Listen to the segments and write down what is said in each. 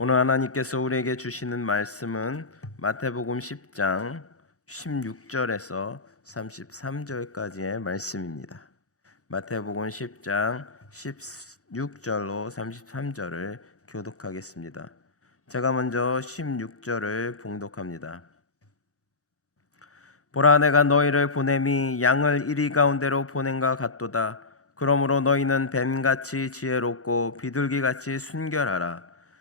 오늘 하나님께서 우리에게 주시는 말씀은 마태복음 10장 16절에서 33절까지의 말씀입니다. 마태복음 10장 16절로 33절을 교독하겠습니다. 제가 먼저 16절을 봉독합니다. 보라 내가 너희를 보냄이 양을 이리 가운데로 보낸과 같도다. 그러므로 너희는 뱀같이 지혜롭고 비둘기같이 순결하라.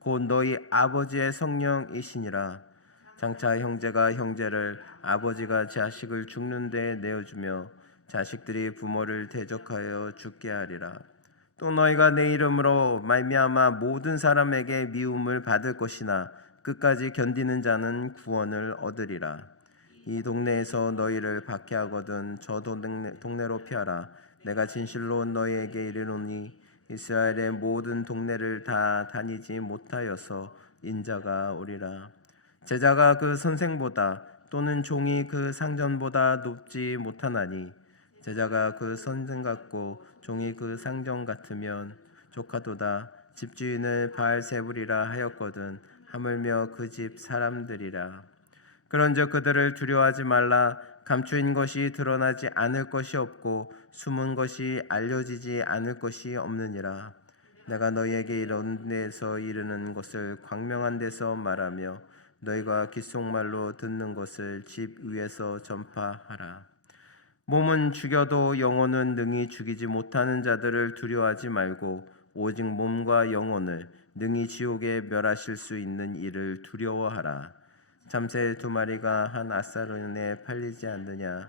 곧 너희 아버지의 성령이시니라. 장차 형제가 형제를 아버지가 자식을 죽는 데 내어주며 자식들이 부모를 대적하여 죽게 하리라. 또 너희가 내 이름으로 말미암아 모든 사람에게 미움을 받을 것이나 끝까지 견디는 자는 구원을 얻으리라. 이 동네에서 너희를 박해하거든 저 동네, 동네로 피하라. 내가 진실로 너희에게 이르노니 이스라엘의 모든 동네를 다 다니지 못하여서 인자가 오리라. 제자가 그 선생보다 또는 종이 그 상전보다 높지 못하나니 제자가 그 선생 같고 종이 그 상전 같으면 조카도다. 집주인을 바알세불이라 하였거든 하물며 그 집 사람들이라. 그런즉 그들을 두려워하지 말라. 감추인 것이 드러나지 않을 것이 없고 숨은 것이 알려지지 않을 것이 없느니라 내가 너희에게 이런 데서 이르는 것을 광명한 데서 말하며 너희가 귓속말로 듣는 것을 집 위에서 전파하라 몸은 죽여도 영혼은 능히 죽이지 못하는 자들을 두려워하지 말고 오직 몸과 영혼을 능히 지옥에 멸하실 수 있는 이를 두려워하라. 잠새 두 마리가 한 아사론에 팔리지 않느냐?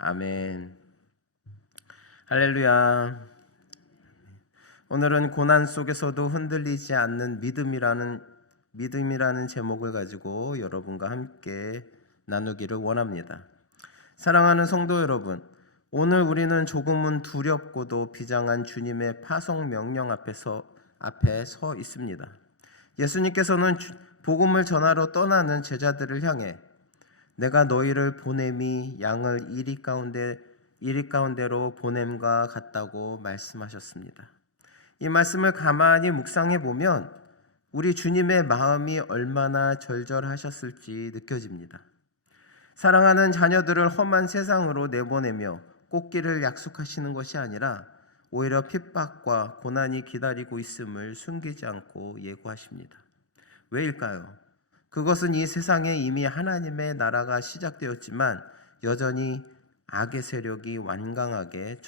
아멘 할렐루야 오늘은 고난 속에서도 흔들리지 않는 믿음이라는 믿음이라는 제목을 가지고 여러분과 함께 나누기를 원합니다. 사랑하는 성도 여러분, 오늘 우리는 조금은 두렵고도 비장한 주님의 파송 명령 앞에서 앞에 서 있습니다. 예수님께서는 주- 복음을 전하러 떠나는 제자들을 향해 내가 너희를 보냄이 양을 이리 가운데 이리 가운데로 보냄과 같다고 말씀하셨습니다. 이 말씀을 가만히 묵상해 보면 우리 주님의 마음이 얼마나 절절하셨을지 느껴집니다. 사랑하는 자녀들을 험한 세상으로 내보내며 꽃길을 약속하시는 것이 아니라 오히려 핍박과 고난이 기다리고 있음을 숨기지 않고 예고하십니다. 왜일까요? 그것은 이 세상에 이미 하나님의 나라가 시작되었지만 여전히 악의 세력이 완강하게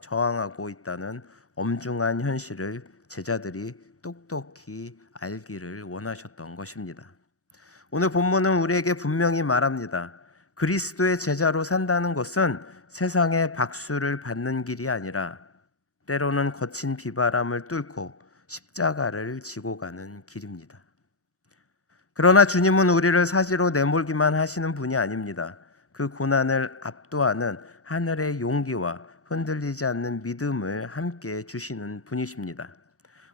저항하고 있다는 엄중한 현실을 제자들이 똑똑히 알기를 원하셨던 것입니다. 오늘 본문은 우리에게 분명히 말합니다. 그리스도의 제자로 산다는 것은 세상의 박수를 받는 길이 아니라 때로는 거친 비바람을 뚫고 십자가를 지고 가는 길입니다. 그러나 주님은 우리를 사지로 내몰기만 하시는 분이 아닙니다. 그 고난을 압도하는 하늘의 용기와 흔들리지 않는 믿음을 함께 주시는 분이십니다.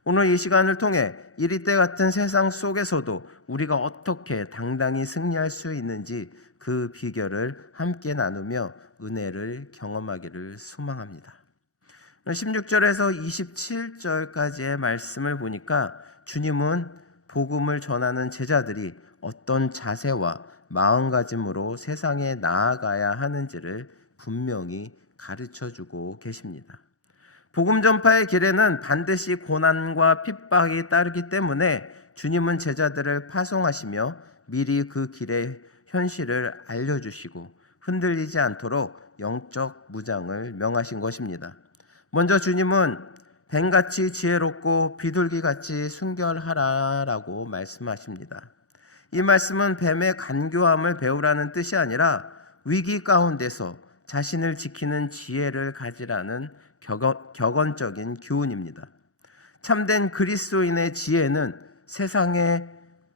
오늘 이 시간을 통해 이리 때 같은 세상 속에서도 우리가 어떻게 당당히 승리할 수 있는지 그 비결을 함께 나누며 은혜를 경험하기를 소망합니다. 16절에서 27절까지의 말씀을 보니까 주님은 복음을 전하는 제자들이 어떤 자세와 마음가짐으로 세상에 나아가야 하는지를 분명히 가르쳐 주고 계십니다. 복음 전파의 길에는 반드시 고난과 핍박이 따르기 때문에 주님은 제자들을 파송하시며 미리 그 길의 현실을 알려주시고 흔들리지 않도록 영적 무장을 명하신 것입니다. 먼저 주님은 뱀같이 지혜롭고 비둘기같이 순결하라라고 말씀하십니다. 이 말씀은 뱀의 간교함을 배우라는 뜻이 아니라 위기 가운데서 자신을 지키는 지혜를 가지라는 격언, 격언적인 교훈입니다. 참된 그리스도인의 지혜는 세상의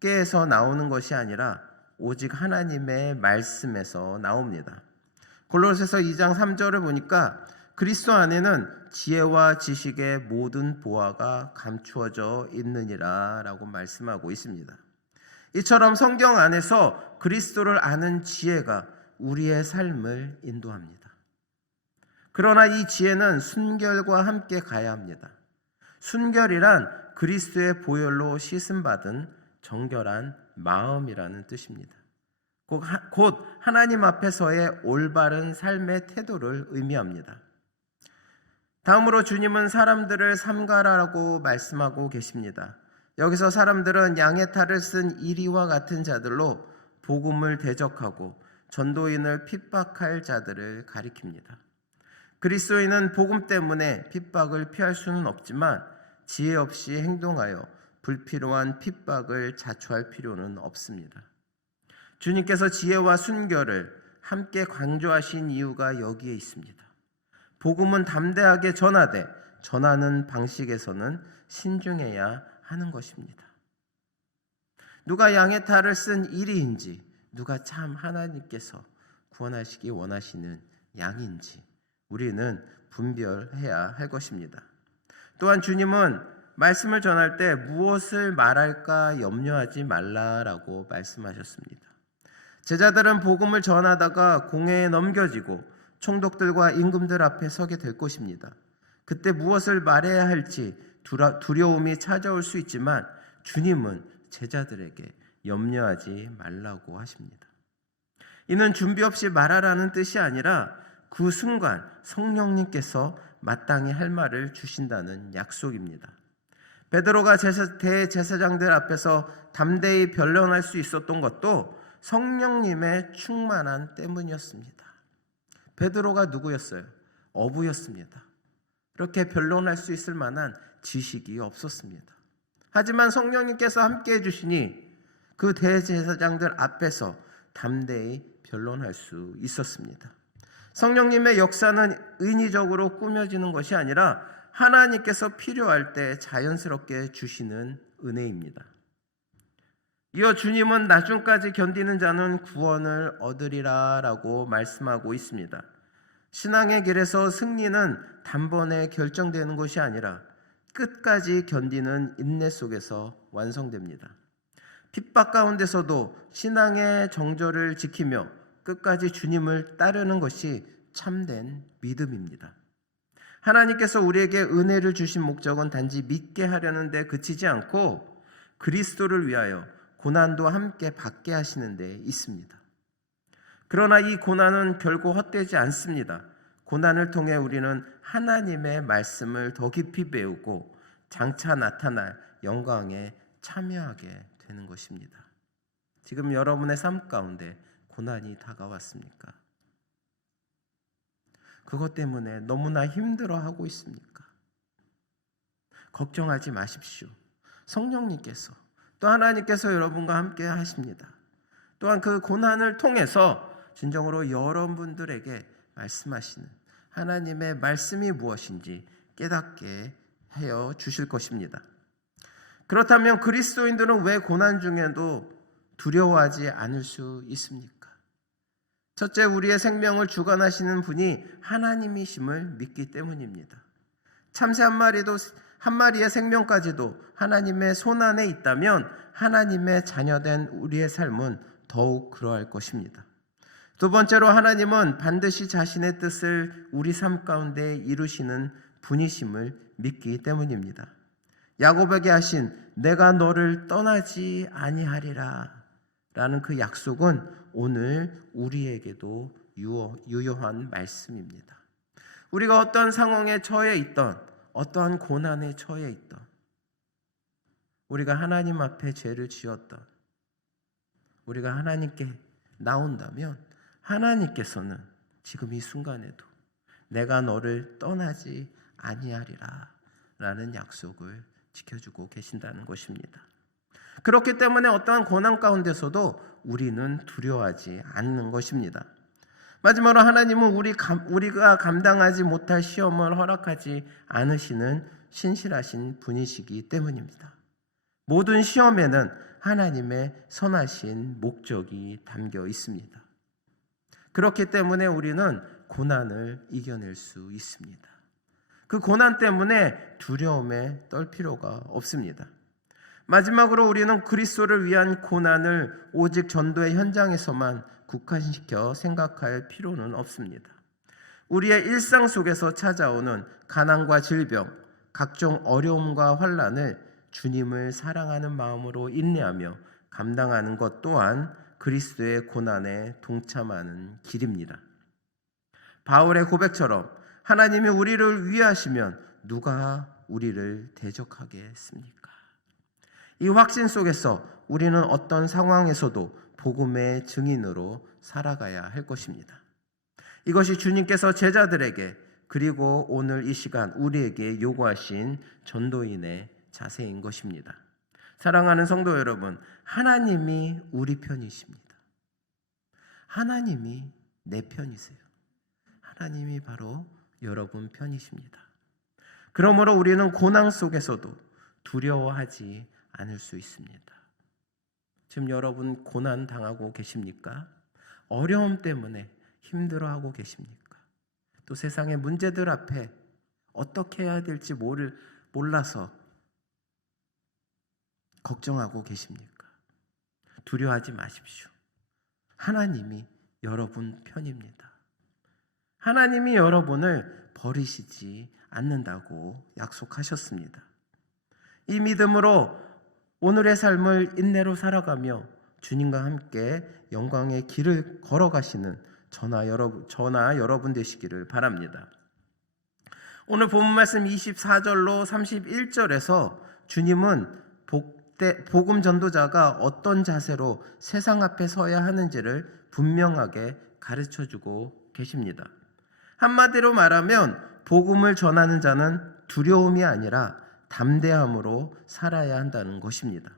깨에서 나오는 것이 아니라 오직 하나님의 말씀에서 나옵니다. 골로새서 2장 3절을 보니까 그리스도 안에는 지혜와 지식의 모든 보화가 감추어져 있느니라라고 말씀하고 있습니다. 이처럼 성경 안에서 그리스도를 아는 지혜가 우리의 삶을 인도합니다. 그러나 이 지혜는 순결과 함께 가야 합니다. 순결이란 그리스도의 보혈로 씻음 받은 정결한 마음이라는 뜻입니다. 곧 하나님 앞에서의 올바른 삶의 태도를 의미합니다. 다음으로 주님은 사람들을 삼가라라고 말씀하고 계십니다. 여기서 사람들은 양의 탈을 쓴 이리와 같은 자들로 복음을 대적하고 전도인을 핍박할 자들을 가리킵니다. 그리스도인은 복음 때문에 핍박을 피할 수는 없지만 지혜 없이 행동하여 불필요한 핍박을 자초할 필요는 없습니다. 주님께서 지혜와 순결을 함께 강조하신 이유가 여기에 있습니다. 복음은 담대하게 전하되 전하는 방식에서는 신중해야 하는 것입니다. 누가 양의 탈을 쓴 이리인지 누가 참 하나님께서 구원하시기 원하시는 양인지 우리는 분별해야 할 것입니다. 또한 주님은 말씀을 전할 때 무엇을 말할까 염려하지 말라라고 말씀하셨습니다. 제자들은 복음을 전하다가 공회에 넘겨지고 총독들과 임금들 앞에 서게 될 것입니다. 그때 무엇을 말해야 할지 두려움이 찾아올 수 있지만 주님은 제자들에게 염려하지 말라고 하십니다. 이는 준비 없이 말하라는 뜻이 아니라 그 순간 성령님께서 마땅히 할 말을 주신다는 약속입니다. 베드로가 제사- 대제사장들 앞에서 담대히 변론할 수 있었던 것도 성령님의 충만한 때문이었습니다. 베드로가 누구였어요? 어부였습니다. 이렇게 변론할 수 있을 만한 지식이 없었습니다. 하지만 성령님께서 함께 해주시니 그 대제사장들 앞에서 담대히 변론할 수 있었습니다. 성령님의 역사는 인위적으로 꾸며지는 것이 아니라 하나님께서 필요할 때 자연스럽게 주시는 은혜입니다. 이어 주님은 나중까지 견디는 자는 구원을 얻으리라라고 말씀하고 있습니다. 신앙의 길에서 승리는 단번에 결정되는 것이 아니라 끝까지 견디는 인내 속에서 완성됩니다. 핍박 가운데서도 신앙의 정절을 지키며 끝까지 주님을 따르는 것이 참된 믿음입니다. 하나님께서 우리에게 은혜를 주신 목적은 단지 믿게 하려는 데 그치지 않고 그리스도를 위하여 고난도 함께 받게 하시는 데 있습니다. 그러나 이 고난은 결코 헛되지 않습니다. 고난을 통해 우리는 하나님의 말씀을 더 깊이 배우고 장차 나타날 영광에 참여하게 되는 것입니다. 지금 여러분의 삶 가운데 고난이 다가왔습니까? 그것 때문에 너무나 힘들어 하고 있습니까? 걱정하지 마십시오. 성령님께서 또 하나님께서 여러분과 함께 하십니다. 또한 그 고난을 통해서 진정으로 여러분들에게 말씀하시는 하나님의 말씀이 무엇인지 깨닫게 하여 주실 것입니다. 그렇다면 그리스도인들은 왜 고난 중에도 두려워하지 않을 수 있습니까? 첫째, 우리의 생명을 주관하시는 분이 하나님이심을 믿기 때문입니다. 참새 한 마리도 한 마리의 생명까지도 하나님의 손 안에 있다면 하나님의 자녀된 우리의 삶은 더욱 그러할 것입니다. 두 번째로 하나님은 반드시 자신의 뜻을 우리 삶 가운데 이루시는 분이심을 믿기 때문입니다. 야곱에게 하신 내가 너를 떠나지 아니하리라 라는 그 약속은 오늘 우리에게도 유효, 유효한 말씀입니다. 우리가 어떤 상황에 처해 있던 어떠한 고난에 처해 있던 우리가 하나님 앞에 죄를 지었던 우리가 하나님께 나온다면 하나님께서는 지금 이 순간에도 내가 너를 떠나지 아니하리라 라는 약속을 지켜주고 계신다는 것입니다. 그렇기 때문에 어떠한 고난 가운데서도 우리는 두려워하지 않는 것입니다. 마지막으로 하나님은 우리 감, 우리가 감당하지 못할 시험을 허락하지 않으시는 신실하신 분이시기 때문입니다. 모든 시험에는 하나님의 선하신 목적이 담겨 있습니다. 그렇기 때문에 우리는 고난을 이겨낼 수 있습니다. 그 고난 때문에 두려움에 떨 필요가 없습니다. 마지막으로 우리는 그리스도를 위한 고난을 오직 전도의 현장에서만 국한시켜 생각할 필요는 없습니다. 우리의 일상 속에서 찾아오는 가난과 질병, 각종 어려움과 환란을 주님을 사랑하는 마음으로 인내하며 감당하는 것 또한 그리스도의 고난에 동참하는 길입니다. 바울의 고백처럼 하나님이 우리를 위하시면 누가 우리를 대적하겠습니까? 이 확신 속에서 우리는 어떤 상황에서도 복음의 증인으로 살아가야 할 것입니다. 이것이 주님께서 제자들에게 그리고 오늘 이 시간 우리에게 요구하신 전도인의 자세인 것입니다. 사랑하는 성도 여러분, 하나님이 우리 편이십니다. 하나님이 내 편이세요. 하나님이 바로 여러분 편이십니다. 그러므로 우리는 고난 속에서도 두려워하지 않을 수 있습니다. 지금 여러분 고난 당하고 계십니까? 어려움 때문에 힘들어하고 계십니까? 또 세상의 문제들 앞에 어떻게 해야 될지 모를, 몰라서 걱정하고 계십니까? 두려워하지 마십시오. 하나님이 여러분 편입니다. 하나님이 여러분을 버리시지 않는다고 약속하셨습니다. 이 믿음으로 오늘의 삶을 인내로 살아가며 주님과 함께 영광의 길을 걸어가시는 저나 여러분, 저나 여러분 되시기를 바랍니다. 오늘 본문 말씀 24절로 31절에서 주님은 복대, 복음 전도자가 어떤 자세로 세상 앞에 서야 하는지를 분명하게 가르쳐 주고 계십니다. 한마디로 말하면 복음을 전하는 자는 두려움이 아니라 담대함으로 살아야 한다는 것입니다.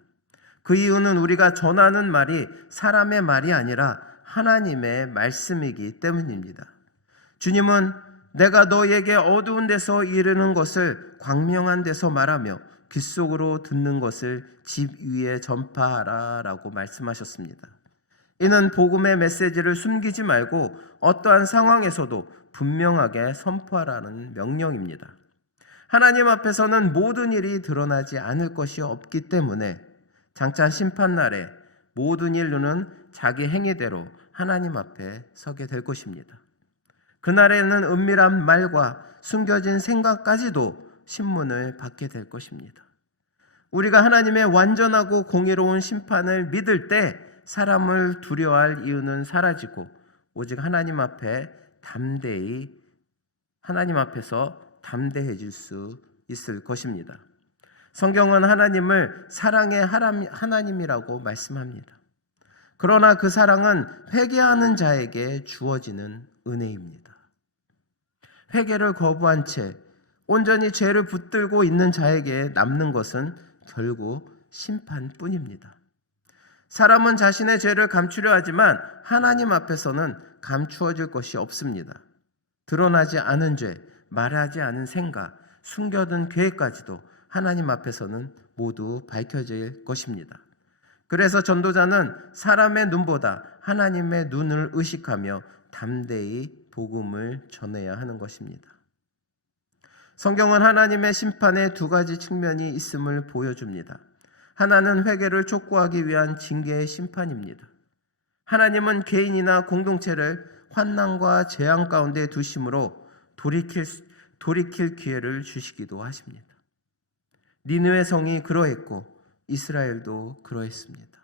그 이유는 우리가 전하는 말이 사람의 말이 아니라 하나님의 말씀이기 때문입니다. 주님은 내가 너에게 어두운 데서 이르는 것을 광명한 데서 말하며 귓속으로 듣는 것을 집 위에 전파하라라고 말씀하셨습니다. 이는 복음의 메시지를 숨기지 말고 어떠한 상황에서도 분명하게 선포하라는 명령입니다. 하나님 앞에서는 모든 일이 드러나지 않을 것이 없기 때문에 장차 심판날에 모든 인류는 자기 행위대로 하나님 앞에 서게 될 것입니다. 그날에는 은밀한 말과 숨겨진 생각까지도 신문을 받게 될 것입니다. 우리가 하나님의 완전하고 공의로운 심판을 믿을 때 사람을 두려워할 이유는 사라지고 오직 하나님 앞에 담대히 하나님 앞에서 담대해질 수 있을 것입니다. 성경은 하나님을 사랑의 하나님이라고 말씀합니다. 그러나 그 사랑은 회개하는 자에게 주어지는 은혜입니다. 회개를 거부한 채 온전히 죄를 붙들고 있는 자에게 남는 것은 결국 심판뿐입니다. 사람은 자신의 죄를 감추려 하지만 하나님 앞에서는 감추어질 것이 없습니다. 드러나지 않은 죄, 말하지 않은 생각, 숨겨둔 계획까지도 하나님 앞에서는 모두 밝혀질 것입니다. 그래서 전도자는 사람의 눈보다 하나님의 눈을 의식하며 담대히 복음을 전해야 하는 것입니다. 성경은 하나님의 심판의 두 가지 측면이 있음을 보여줍니다. 하나는 회개를 촉구하기 위한 징계의 심판입니다. 하나님은 개인이나 공동체를 환난과 재앙 가운데 두심으로 돌이킬, 돌이킬 기회를 주시기도 하십니다. 니느의 성이 그러했고 이스라엘도 그러했습니다.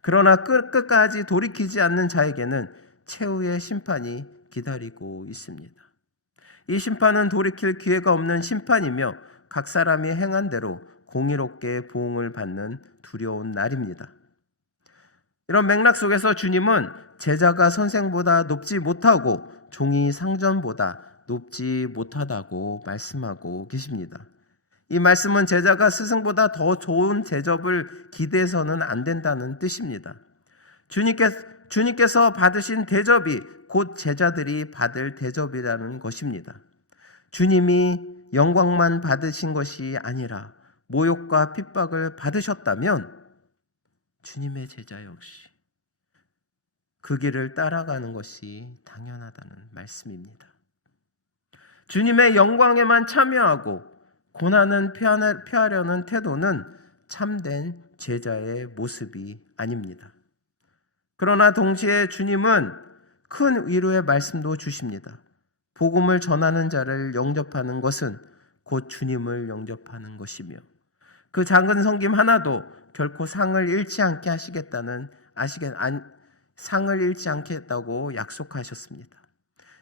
그러나 끝, 끝까지 돌이키지 않는 자에게는 최후의 심판이 기다리고 있습니다. 이 심판은 돌이킬 기회가 없는 심판이며 각 사람이 행한 대로 공의롭게 보응을 받는 두려운 날입니다. 이런 맥락 속에서 주님은 제자가 선생보다 높지 못하고 종이 상전보다 높지 못하다고 말씀하고 계십니다. 이 말씀은 제자가 스승보다 더 좋은 대접을 기대해서는 안 된다는 뜻입니다. 주님께, 주님께서 받으신 대접이 곧 제자들이 받을 대접이라는 것입니다. 주님이 영광만 받으신 것이 아니라 모욕과 핍박을 받으셨다면 주님의 제자 역시 그 길을 따라가는 것이 당연하다는 말씀입니다. 주님의 영광에만 참여하고 고난은 피하려- 피하려는 태도는 참된 제자의 모습이 아닙니다. 그러나 동시에 주님은 큰 위로의 말씀도 주십니다. 복음을 전하는 자를 영접하는 것은 곧 주님을 영접하는 것이며 그 작은 성김 하나도 결코 상을 잃지 않게 하시겠다는 아시겠 안, 상을 잃지 않겠다고 약속하셨습니다.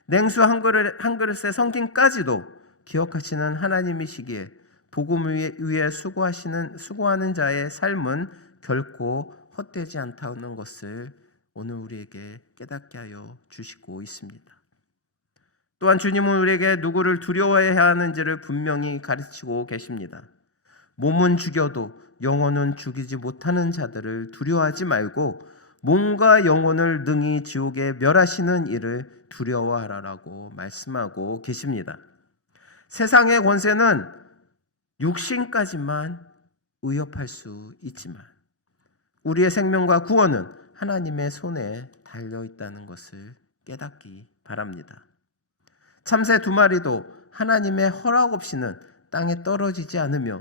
냉수 한 그릇 한 그릇의 성김까지도 기억하시는 하나님이시기에 복음을 위해, 위해 수고하시는 수고하는 자의 삶은 결코 헛되지 않다는 것을 오늘 우리에게 깨닫게 하여 주시고 있습니다. 또한 주님은 우리에게 누구를 두려워해야 하는지를 분명히 가르치고 계십니다. 몸은 죽여도 영혼은 죽이지 못하는 자들을 두려워하지 말고 몸과 영혼을 능히 지옥에 멸하시는 이를 두려워하라라고 말씀하고 계십니다. 세상의 권세는 육신까지만 위협할 수 있지만 우리의 생명과 구원은 하나님의 손에 달려 있다는 것을 깨닫기 바랍니다. 참새 두 마리도 하나님의 허락 없이는 땅에 떨어지지 않으며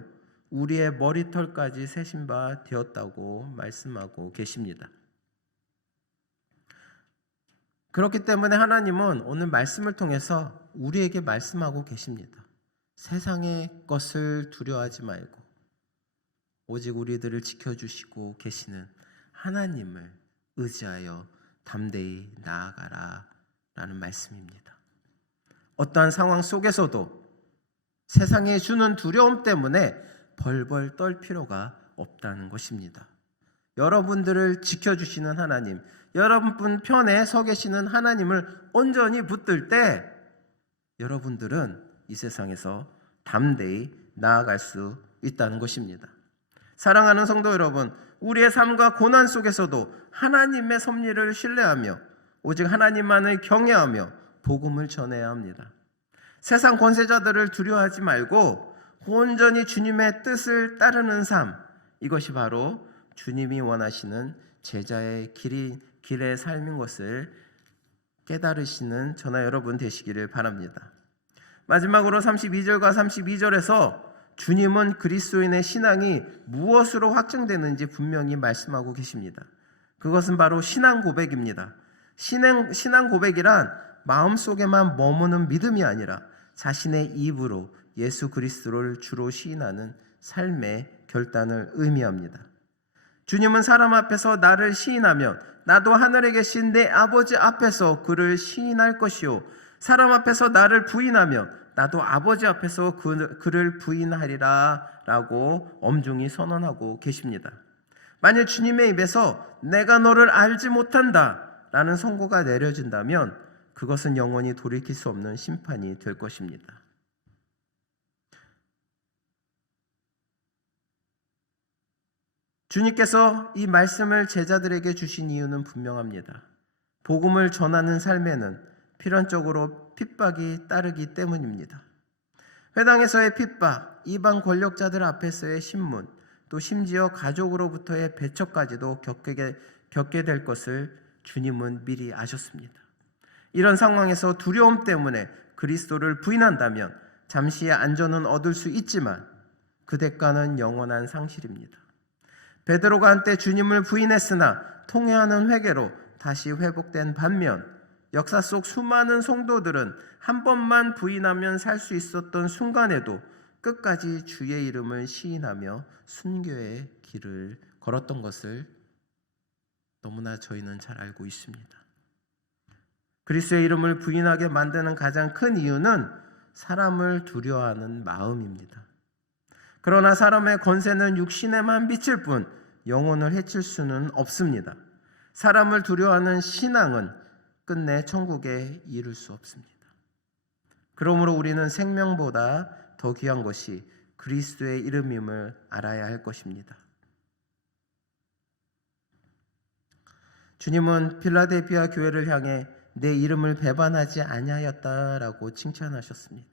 우리의 머리털까지 세신 바 되었다고 말씀하고 계십니다. 그렇기 때문에 하나님은 오늘 말씀을 통해서 우리에게 말씀하고 계십니다. 세상의 것을 두려워하지 말고 오직 우리들을 지켜주시고 계시는 하나님을 의지하여 담대히 나아가라 라는 말씀입니다. 어떠한 상황 속에서도 세상에 주는 두려움 때문에 벌벌 떨 필요가 없다는 것입니다. 여러분들을 지켜주시는 하나님, 여러분 편에 서 계시는 하나님을 온전히 붙들 때 여러분들은 이 세상에서 담대히 나아갈 수 있다는 것입니다. 사랑하는 성도 여러분, 우리의 삶과 고난 속에서도 하나님의 섭리를 신뢰하며 오직 하나님만을 경외하며 복음을 전해야 합니다. 세상 권세자들을 두려워하지 말고 온전히 주님의 뜻을 따르는 삶, 이것이 바로 주님이 원하시는 제자의 길이, 길의 삶인 것을 깨달으시는 저나 여러분 되시기를 바랍니다. 마지막으로 32절과 32절에서 주님은 그리스도인의 신앙이 무엇으로 확증되는지 분명히 말씀하고 계십니다. 그것은 바로 신앙 고백입니다. 신앙, 신앙 고백이란 마음속에만 머무는 믿음이 아니라 자신의 입으로 예수 그리스도를 주로 시인하는 삶의 결단을 의미합니다. 주님은 사람 앞에서 나를 시인하면 나도 하늘에 계신 내 아버지 앞에서 그를 시인할 것이요. 사람 앞에서 나를 부인하면 나도 아버지 앞에서 그, 그를 부인하리라 라고 엄중히 선언하고 계십니다. 만일 주님의 입에서 내가 너를 알지 못한다 라는 선고가 내려진다면 그것은 영원히 돌이킬 수 없는 심판이 될 것입니다. 주님께서 이 말씀을 제자들에게 주신 이유는 분명합니다. 복음을 전하는 삶에는 필연적으로 핍박이 따르기 때문입니다. 회당에서의 핍박, 이방 권력자들 앞에서의 신문, 또 심지어 가족으로부터의 배척까지도 겪게, 겪게 될 것을 주님은 미리 아셨습니다. 이런 상황에서 두려움 때문에 그리스도를 부인한다면 잠시의 안전은 얻을 수 있지만 그 대가는 영원한 상실입니다. 베드로가 한때 주님을 부인했으나 통회하는 회개로 다시 회복된 반면 역사 속 수많은 성도들은 한 번만 부인하면 살 수 있었던 순간에도 끝까지 주의 이름을 시인하며 순교의 길을 걸었던 것을 너무나 저희는 잘 알고 있습니다. 그리스도의 이름을 부인하게 만드는 가장 큰 이유는 사람을 두려워하는 마음입니다. 그러나 사람의 권세는 육신에만 미칠 뿐 영혼을 해칠 수는 없습니다. 사람을 두려워하는 신앙은 끝내 천국에 이를 수 없습니다. 그러므로 우리는 생명보다 더 귀한 것이 그리스도의 이름임을 알아야 할 것입니다. 주님은 필라델피아 교회를 향해 내 이름을 배반하지 아니하였다라고 칭찬하셨습니다.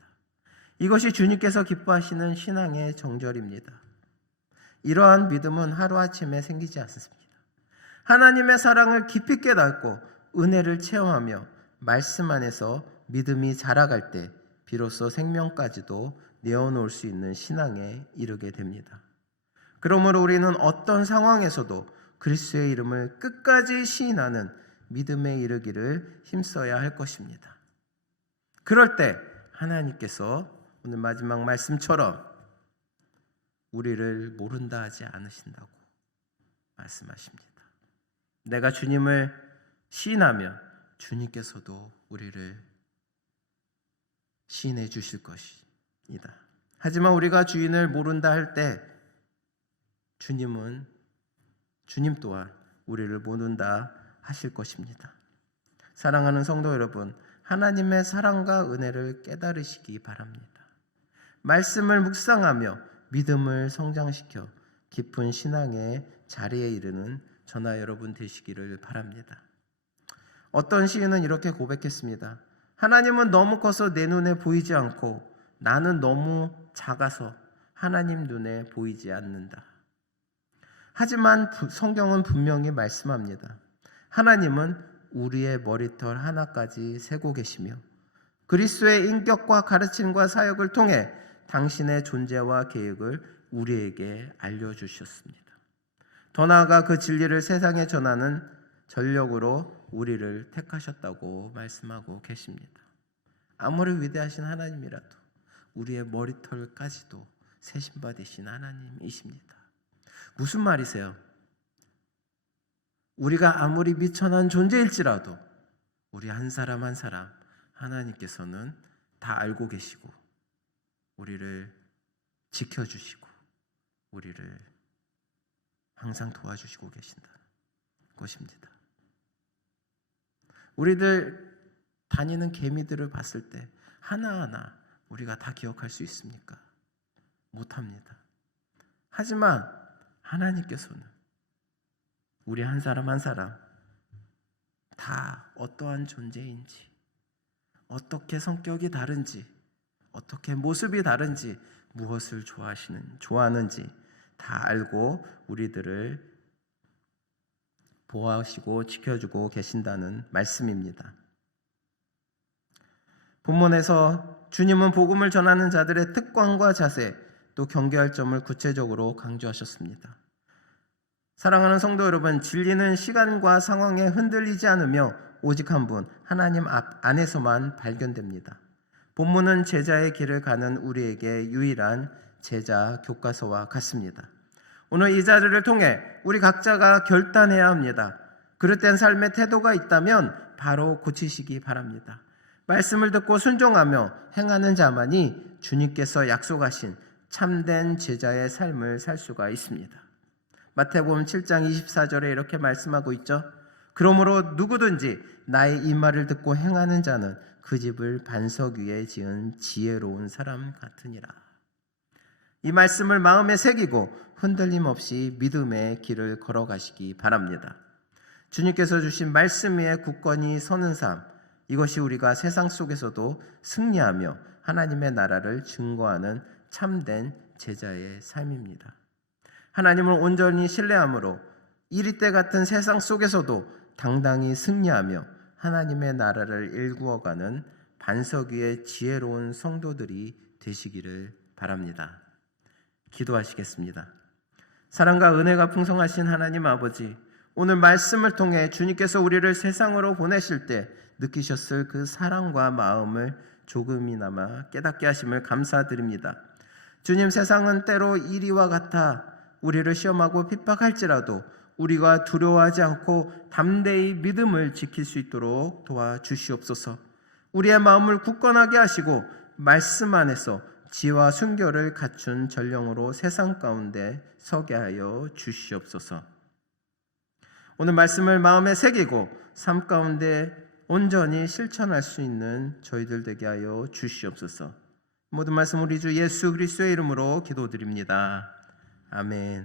이것이 주님께서 기뻐하시는 신앙의 정절입니다. 이러한 믿음은 하루아침에 생기지 않습니다. 하나님의 사랑을 깊이 깨닫고 은혜를 체험하며 말씀 안에서 믿음이 자라갈 때 비로소 생명까지도 내어놓을 수 있는 신앙에 이르게 됩니다. 그러므로 우리는 어떤 상황에서도 그리스도의 이름을 끝까지 시인하는 믿음에 이르기를 힘써야 할 것입니다. 그럴 때 하나님께서 오늘 마지막 말씀처럼 우리를 모른다 하지 않으신다고 말씀하십니다. 내가 주님을 시인하며 주님께서도 우리를 시인해 주실 것이다. 하지만 우리가 주인을 모른다 할 때 주님은 주님 또한 우리를 모른다 하실 것입니다. 사랑하는 성도 여러분, 하나님의 사랑과 은혜를 깨달으시기 바랍니다. 말씀을 묵상하며 믿음을 성장시켜 깊은 신앙의 자리에 이르는 저나 여러분 되시기를 바랍니다. 어떤 시인은 이렇게 고백했습니다. 하나님은 너무 커서 내 눈에 보이지 않고 나는 너무 작아서 하나님 눈에 보이지 않는다. 하지만 부- 성경은 분명히 말씀합니다. 하나님은 우리의 머리털 하나까지 세고 계시며 그리스도의 인격과 가르침과 사역을 통해 당신의 존재와 계획을 우리에게 알려주셨습니다. 더 나아가 그 진리를 세상에 전하는 전력으로 우리를 택하셨다고 말씀하고 계십니다. 아무리 위대하신 하나님이라도 우리의 머리털까지도 세신 받으신 하나님이십니다. 무슨 말이세요? 우리가 아무리 미천한 존재일지라도 우리 한 사람 한 사람 하나님께서는 다 알고 계시고 우리를 지켜주시고 우리를 항상 도와주시고 계신다는 것입니다. 우리들 다니는 개미들을 봤을 때 하나하나 우리가 다 기억할 수 있습니까? 못합니다. 하지만 하나님께서는 우리 한 사람 한 사람 다 어떠한 존재인지 어떻게 성격이 다른지 어떻게 모습이 다른지 무엇을 좋아하시는 좋아하는지 다 알고 우리들을 보호하시고 지켜주고 계신다는 말씀입니다. 본문에서 주님은 복음을 전하는 자들의 특권과 자세 또 경계할 점을 구체적으로 강조하셨습니다. 사랑하는 성도 여러분, 진리는 시간과 상황에 흔들리지 않으며 오직 한 분, 하나님 앞 안에서만 발견됩니다. 본문은 제자의 길을 가는 우리에게 유일한 제자 교과서와 같습니다. 오늘 이 자리를 통해 우리 각자가 결단해야 합니다. 그릇된 삶의 태도가 있다면 바로 고치시기 바랍니다. 말씀을 듣고 순종하며 행하는 자만이 주님께서 약속하신 참된 제자의 삶을 살 수가 있습니다. 마태복음 7장 24절에 이렇게 말씀하고 있죠. 그러므로 누구든지 나의 이 말을 듣고 행하는 자는 그 집을 반석 위에 지은 지혜로운 사람 같으니라. 이 말씀을 마음에 새기고 흔들림 없이 믿음의 길을 걸어가시기 바랍니다. 주님께서 주신 말씀 위에 굳건히 서는 삶, 이것이 우리가 세상 속에서도 승리하며 하나님의 나라를 증거하는 참된 제자의 삶입니다. 하나님을 온전히 신뢰함으로 이리 때 같은 세상 속에서도 당당히 승리하며 하나님의 나라를 일구어가는 반석 위의 지혜로운 성도들이 되시기를 바랍니다. 기도하시겠습니다. 사랑과 은혜가 풍성하신 하나님 아버지, 오늘 말씀을 통해 주님께서 우리를 세상으로 보내실 때 느끼셨을 그 사랑과 마음을 조금이나마 깨닫게 하심을 감사드립니다. 주님 세상은 때로 이리와 같아 우리를 시험하고 핍박할지라도 우리가 두려워하지 않고 담대히 믿음을 지킬 수 있도록 도와주시옵소서. 우리의 마음을 굳건하게 하시고 말씀 안에서 지와 순결을 갖춘 전령으로 세상 가운데 서게 하여 주시옵소서. 오늘 말씀을 마음에 새기고 삶 가운데 온전히 실천할 수 있는 저희들 되게 하여 주시옵소서. 모든 말씀 우리 주 예수 그리스도의 이름으로 기도드립니다. 아멘.